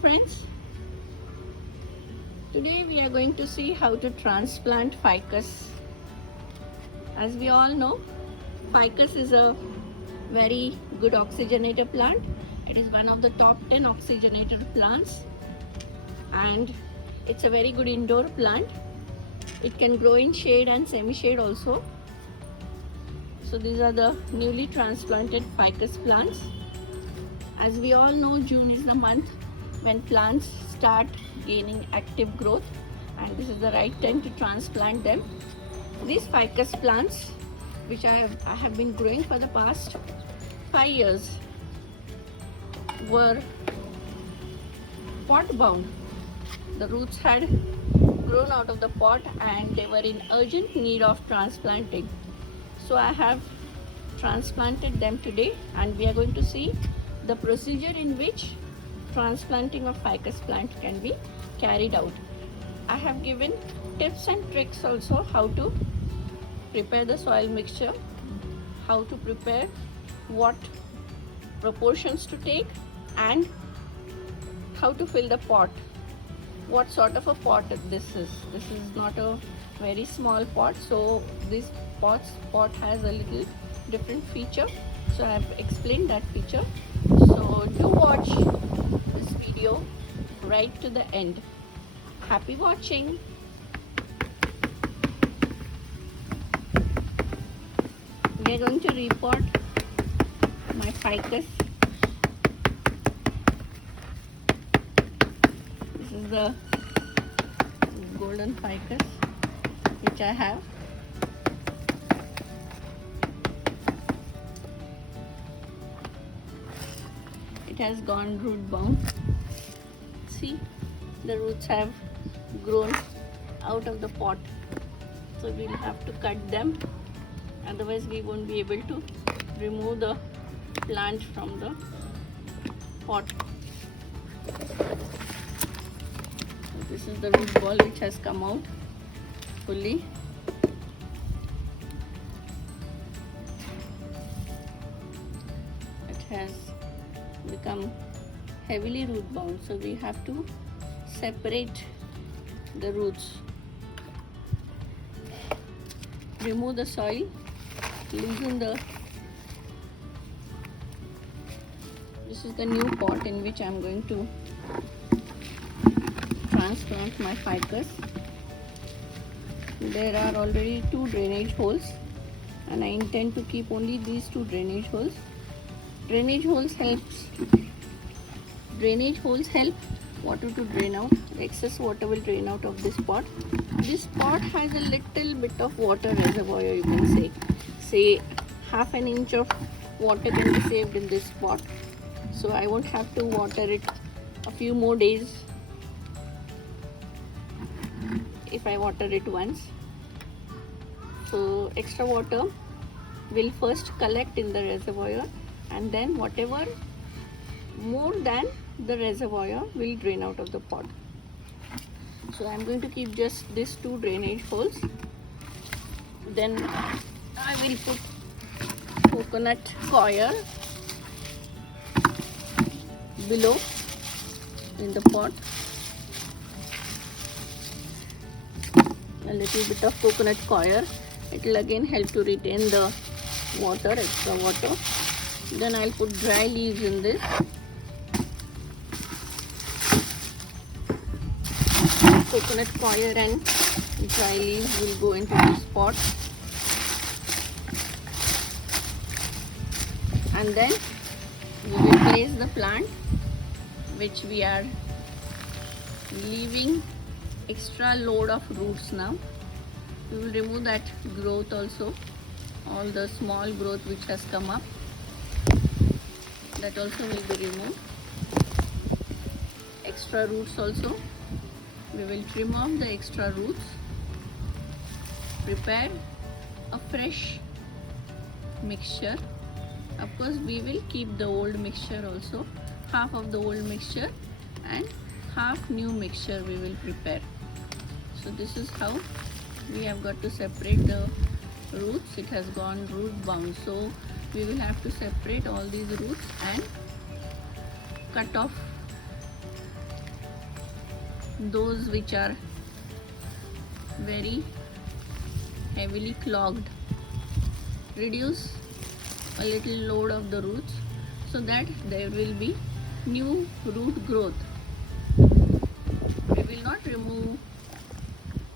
friends, today we are going to see how to transplant ficus. As we all know, ficus is a very good oxygenator plant. It is one of the top 10 oxygenator plants and it's a very good indoor plant. It can grow in shade and semi-shade also. So these are the newly transplanted ficus plants. As we all know, June is the month when plants start gaining active growth and this is the right time to transplant them. These ficus plants, which I have been growing for the past 5 years, were pot bound. The roots had grown out of the pot and they were in urgent need of transplanting. So I have transplanted them today and we are going to see the procedure in which transplanting of ficus plant can be carried out. I have given tips and tricks also how to prepare the soil mixture, how to prepare, what proportions to take and how to fill the pot. What sort of a pot this is. This is not a very small pot, so this pot has a little different feature. So I have explained that feature. So do watch this video right to the end. Happy watching. We are going to repot my ficus. This is the golden ficus which I have. It has gone root bound. See, the roots have grown out of the pot, so we'll have to cut them, otherwise we won't be able to remove the plant from the pot. So this is the root ball which has come out fully. It has become heavily root bound, so we have to separate the roots, remove the soil, loosen the. This is the new pot in which I am going to transplant my ficus. There are already 2 drainage holes and I intend to keep only these 2 drainage holes. Drainage holes help water to drain out. The excess water will drain out of this pot. This pot has a little bit of water reservoir, you can say half an inch of water can be saved in this pot. So I won't have to water it a few more days if I water it once. So extra water will first collect in the reservoir and then whatever more than the reservoir will drain out of the pot. So I am going to keep just these 2 drainage holes. Then I will put coconut coir below in the pot. A little bit of coconut coir. It will again help to retain the water, extra water. Then I'll put dry leaves in this. Coconut coir and dry leaves will go into this pot. And then we will place the plant, which we are leaving extra load of roots now. We will remove that growth also, all the small growth which has come up, that also will be removed. Extra roots also, we will trim off the extra roots, prepare a fresh mixture. Of course we will keep the old mixture also, half of the old mixture and half new mixture we will prepare. So this is how we have got to separate the roots. It has gone root bound, so we will have to separate all these roots and cut off those which are very heavily clogged. Reduce a little load of the roots so that there will be new root growth. We will not remove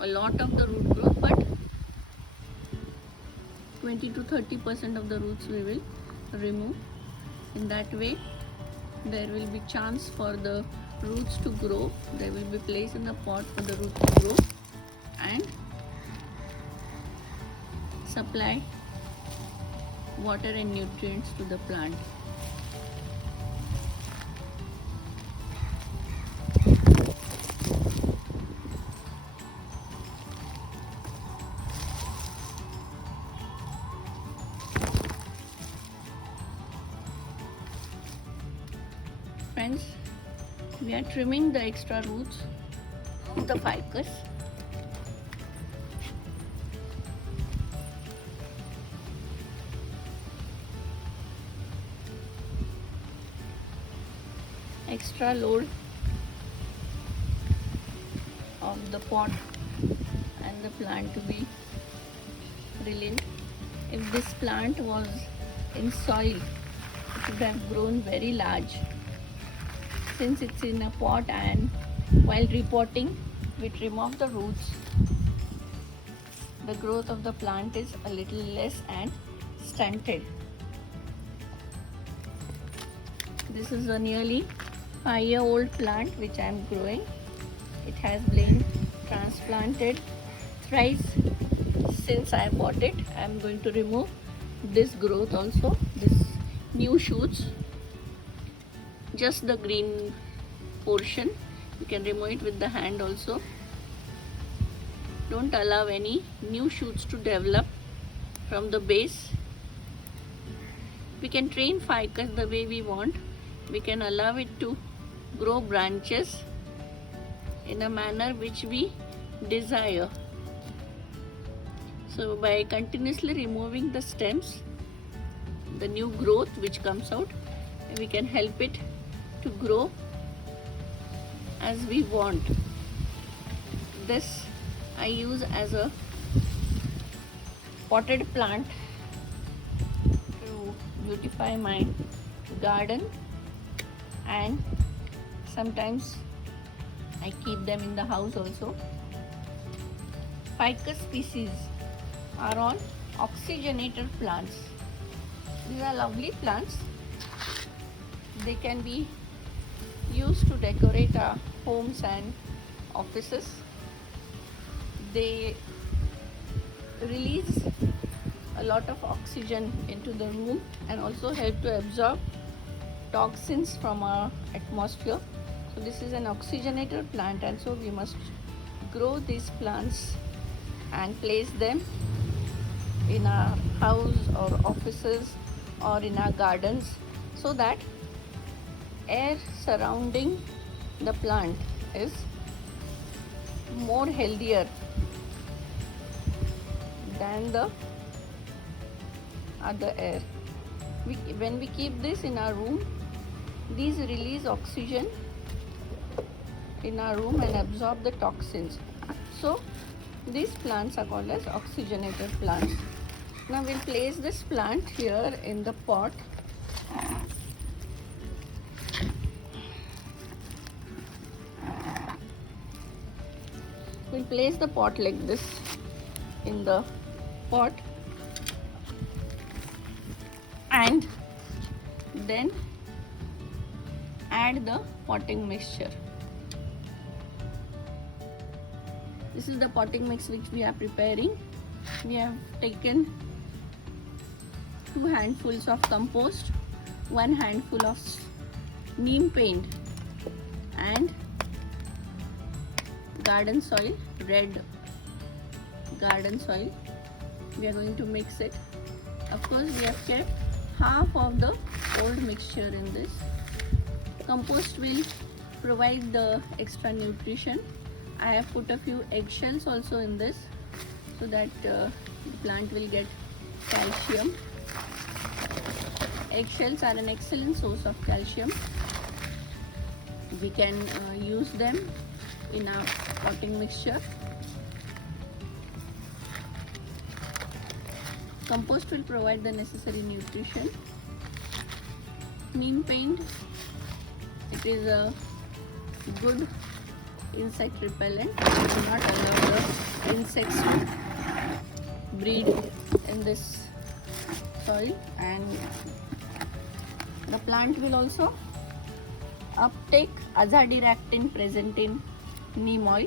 a lot of the root growth, but 20 to 30% of the roots we will remove. In that way, there will be chance for the roots to grow. There will be place in the pot for the roots to grow and supply water and nutrients to the plant. Friends, we are trimming the extra roots of the ficus. Extra load of the pot and the plant to be released. If this plant was in soil, it would have grown very large. Since it's in a pot and while repotting, we trim off the roots, the growth of the plant is a little less and stunted. This is a nearly 5-year-old plant which I am growing. It has been transplanted thrice since I bought it. I am going to remove this growth also, this new shoots, just the green portion. You can remove it with the hand also. Don't allow any new shoots to develop from the base. We can train ficus the way we want. We can allow it to grow branches in a manner which we desire. So by continuously removing the stems, the new growth which comes out, we can help it to grow as we want. This I use as a potted plant to beautify my garden, and sometimes I keep them in the house also. Ficus species are all oxygenator plants. These are lovely plants. They can be used to decorate our homes and offices. They release a lot of oxygen into the room and also help to absorb toxins from our atmosphere. So this is an oxygenator plant, and so we must grow these plants and place them in our house or offices or in our gardens, so that air surrounding the plant is more healthier than the other air. When we keep this in our room, these release oxygen in our room and absorb the toxins. So these plants are called as oxygenator plants. Now we'll place this plant here in the pot. We'll place the pot like this in the pot, and then add the potting mixture. This is the potting mix which we are preparing. We have taken 2 handfuls of compost, 1 handful of neem paint, and garden soil, red garden soil. We are going to mix it. Of course, we have kept half of the old mixture in this. Compost will provide the extra nutrition. I have put a few eggshells also in this, so that the plant will get calcium. Eggshells are an excellent source of calcium. We can use them in our potting mixture. Compost will provide the necessary nutrition. Neem paint, it is a good insect repellent. It will not allow the insects to breed in this soil, and the plant will also uptake azadirachtin present in neem oil.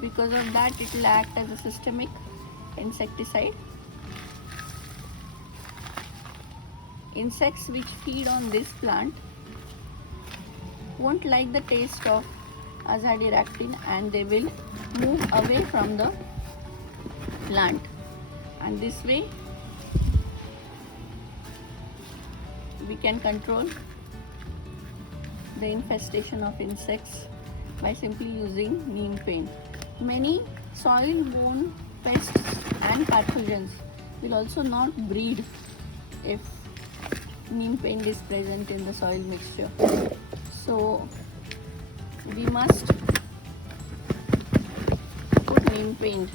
Because of that, it will act as a systemic insecticide. Insects which feed on this plant won't like the taste of azadirachtin, and they will move away from the plant, and this way we can control the infestation of insects by simply using neem paint. Many soil-borne pests and pathogens will also not breed if neem paint is present in the soil mixture. So we must put neem paint.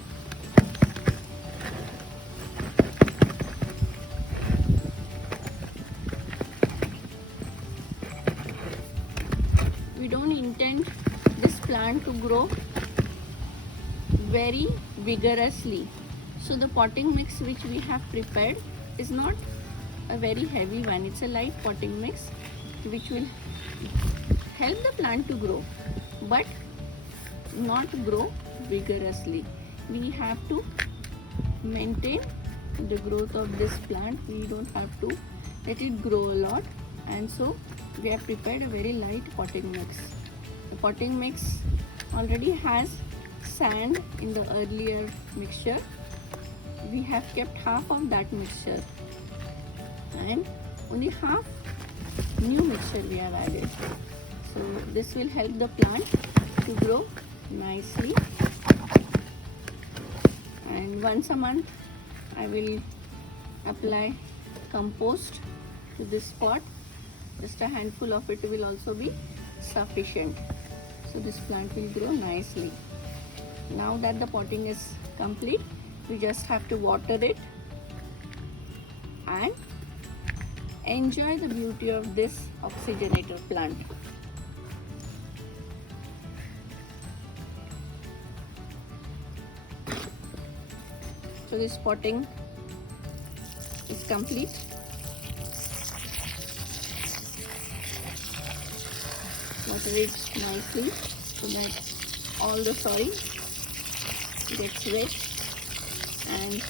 We don't intend this plant to grow very vigorously. So the potting mix which we have prepared is not a very heavy one. It's a light potting mix which will help the plant to grow, but not grow vigorously. We have to maintain the growth of this plant. We don't have to let it grow a lot, and so we have prepared a very light potting mix. The potting mix already has sand in the earlier mixture. We have kept half of that mixture, and only half new mixture we have added. So this will help the plant to grow nicely. And once a month I will apply compost to this pot. Just a handful of it will also be sufficient. So this plant will grow nicely. Now that the potting is complete, we just have to water it and enjoy the beauty of this oxygenator plant. So this potting is complete. Water it nicely so that all the soil gets wet and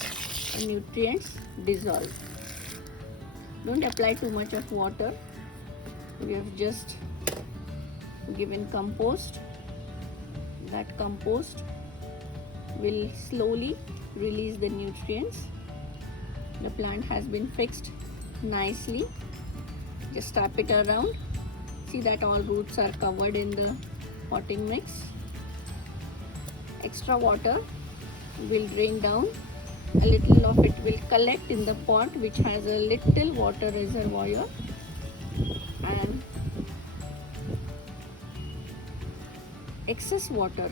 the nutrients dissolve. Don't apply too much of water. We have just given compost. That compost will slowly release the nutrients. The plant has been fixed nicely. Just tap it around. See that all roots are covered in the potting mix. Extra water will drain down. A little of it will collect in the pot, which has a little water reservoir, and excess water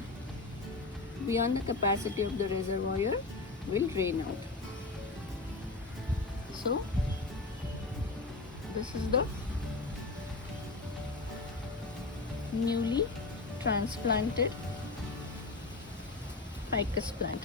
beyond the capacity of the reservoir will drain out. So this is the newly transplanted ficus plant.